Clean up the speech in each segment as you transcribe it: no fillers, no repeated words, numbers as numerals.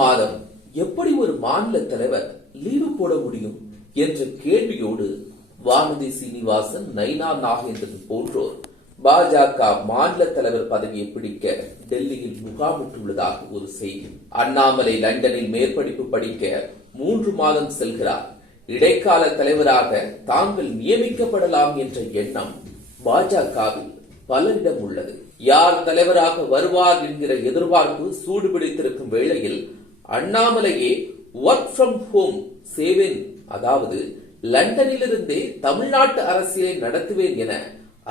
மாதம் எப்படி ஒரு மாநில தலைவர் லீவு போட முடியும் என்ற கேள்வியோடு வானதி சீனிவாசன், நைனா நாகேந்திரன் போன்றோர் பாஜக மாநில தலைவர் பதவியை பிடிக்க டெல்லியில் முகாமிட்டுள்ளதாக ஒரு செய்தி. அண்ணாமலை லண்டனில் மேற்படிப்பு படிக்க 3 மாதம் செல்கிறார். இடைக்கால தலைவராக தாங்கள் நியமிக்கப்படலாம் என்ற எண்ணம் பாஜகவில் பலரிடம் உள்ளது. யார் தலைவராக வருவார் என்கிற எதிர்பார்ப்பு சூடுபிடித்திருக்கும் வேளையில் அண்ணாமலையே ஒர்க் ஃப்ரம் ஹோம் செய்வேன், அதாவது லண்டனிலிருந்தே தமிழ்நாட்டு அரசியலை நடத்துவேன் என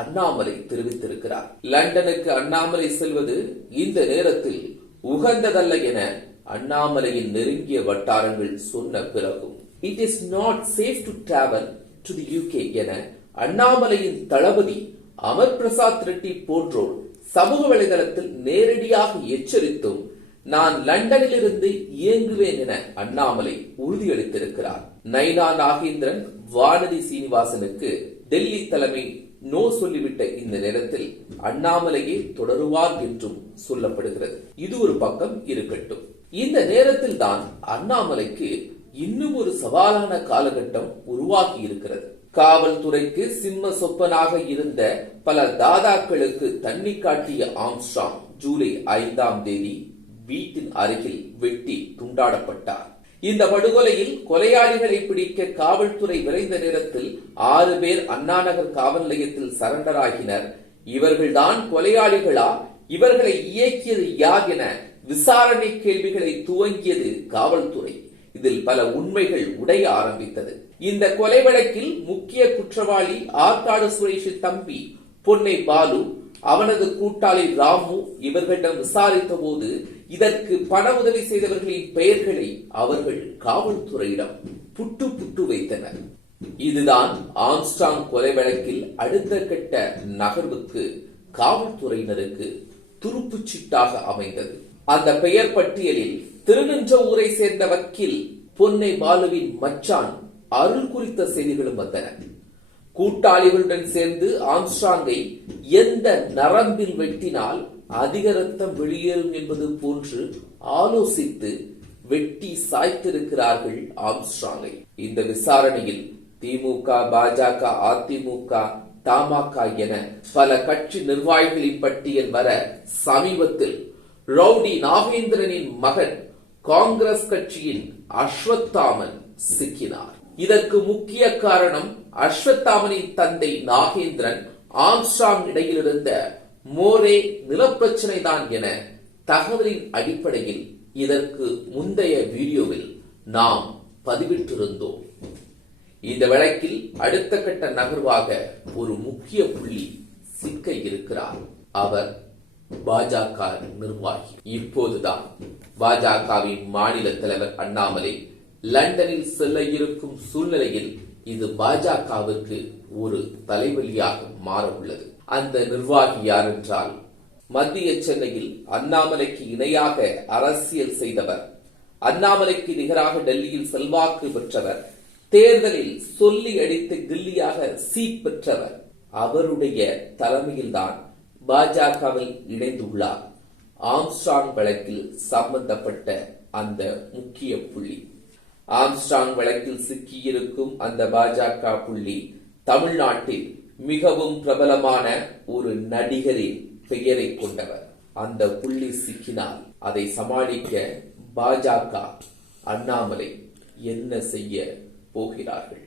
அண்ணாமலை தெரிவித்திருக்கிறார். லண்டனுக்கு அண்ணாமலை செல்வது இந்த நேரத்தில் உகந்ததல்ல என அண்ணாமலையின் நெருங்கிய வட்டாரங்கள் சொன்ன பிறகும் it is not safe to travel to the UK என அண்ணாமலையின் தளபதி அமர் பிரசாத் ரெட்டி போன்றோர் சமூக வலைதளத்தில் நேரடியாக எச்சரித்தும் நான் லண்டனில் இருந்து இயங்குவேன் என அண்ணாமலை உறுதியளித்திருக்கிறார். நைனா நாகேந்திரன், வானதி சீனிவாசனுக்கு டெல்லி தலைமை நோ சொல்லிவிட்ட இந்த நேரத்தில் அண்ணாமலையே தொடருவார் என்றும் சொல்லப்படுகிறது. இது ஒரு பக்கம் இருக்கட்டும். இந்த நேரத்தில் தான் அண்ணாமலைக்கு இன்னும் ஒரு சவாலான காலகட்டம் உருவாகி இருக்கிறது. காவல்துறைக்கு சிம்ம சொப்பனாக இருந்த பல தாதாக்களுக்கு தண்ணி காட்டிய ஆம்ஸ்ட்ராங் ஜூலை 5ஆம் தேதி வீட்டின் அருகில் வெட்டி துண்டாடப்பட்டார். இந்த படுகொலையில் கொலையாளிகளை பிடிக்க காவல்துறை விரைந்த நேரத்தில் 6 பேர் அண்ணாநகர் காவல் நிலையத்தில் சரண்டர் ஆகினர். இவர்கள்தான் கொலையாளிகளா, இவர்களை இயக்கியது யார் என விசாரணை கேள்விகளை துவங்கியது காவல்துறை. இதில் பல உண்மைகள் உடைய ஆரம்பித்தது. இந்த கொலை வழக்கில் முக்கிய குற்றவாளி ஆற்காடு சுரேஷின் தம்பி பொன்னை பாலு, அவனது கூட்டாளி ராமு இவர்களிடம் விசாரித்த போது இதற்கு பண உதவி செய்தவர்களின் பெயர்களை அவர்கள் காவல்துறையிடம் புட்டு வைத்தனர். இதுதான் ஆம்ஸ்ட்ராங் கொலை வழக்கில் அடுத்த கட்ட நகர்வுக்கு காவல்துறையினருக்கு துருப்புச் சீட்டாக அமைந்தது. அந்த பெயர் பட்டியலில் திருநின்ற ஊரை சேர்ந்த வக்கீல் பொன்னை பாலுவின் மச்சான் அருள் குறித்த செய்திகளும் வந்தன. கூட்டாளிகளுடன் சேர்ந்து ஆம்ஸ்ட்ராங்கை எந்த நரம்பில் வெட்டினால் அதிக ரத்தம் வெளியேறும் என்பது போன்று ஆலோசித்து வெட்டி சாய்த்திருக்கிறார்கள் ஆம்ஸ்ட்ராங்கை. இந்த விசாரணையில் திமுக, பாஜக, அதிமுக, தமாக என பல கட்சி நிர்வாகிகளின் பட்டியல் வர சமீபத்தில் ரவுடி நாகேந்திரனின் மகன் காங்கிரஸ் கட்சியின் அஸ்வத்தாமன் சிக்கினார். இதற்கு முக்கிய காரணம் அஸ்வத்தாமனின் தந்தை நாகேந்திரன் ஆம்ஸ்ட்ராங் இடையில் இருந்த மோரே நிலப்பிரச்சனை தான் என தகவலின் அடிப்படையில் இதற்கு முந்தைய வீடியோவில் நாம் பதிவிட்டிருந்தோம். இந்த வழக்கில் அடுத்த கட்ட நகர்வாக ஒரு முக்கிய புள்ளி சிக்க இருக்கிறார். அவர் பாஜக நிர்வாகி. இப்போதுதான் பாஜகவின் மாநில தலைவர் அண்ணாமலை லண்டனில் செல்ல இருக்கும் சூழ்நிலையில் இது பாஜகவிற்கு ஒரு தலைவலியாக மாற உள்ளது. அந்த நிர்வாகி யார் என்றால், மத்திய சென்னையில் அண்ணாமலைக்கு இணையாக அரசியல் செய்தவர், அண்ணாமலைக்கு நிகராக டெல்லியில் செல்வாக்கு பெற்றவர், தேர்தலில் சொல்லி அடித்து கில்லியாக சீட் பெற்றவர், அவருடைய தலைமையில்தான் பாஜகவில் இணைந்துள்ளார். ஆம்ஸ்ட்ராங் வழக்கில் சம்பந்தப்பட்ட அந்த முக்கிய புள்ளி. ஆம்ஸ்ட்ராங் வழக்கில் சிக்கியிருக்கும் அந்த பாஜக புள்ளி தமிழ்நாட்டில் மிகவும் பிரபலமான ஒரு நடிகரின் பெயரை கொண்டவர். அந்த புள்ளி சிக்கினால் அதை சமாளிக்க பாஜக, அண்ணாமலை என்ன செய்ய போகிறார்கள்?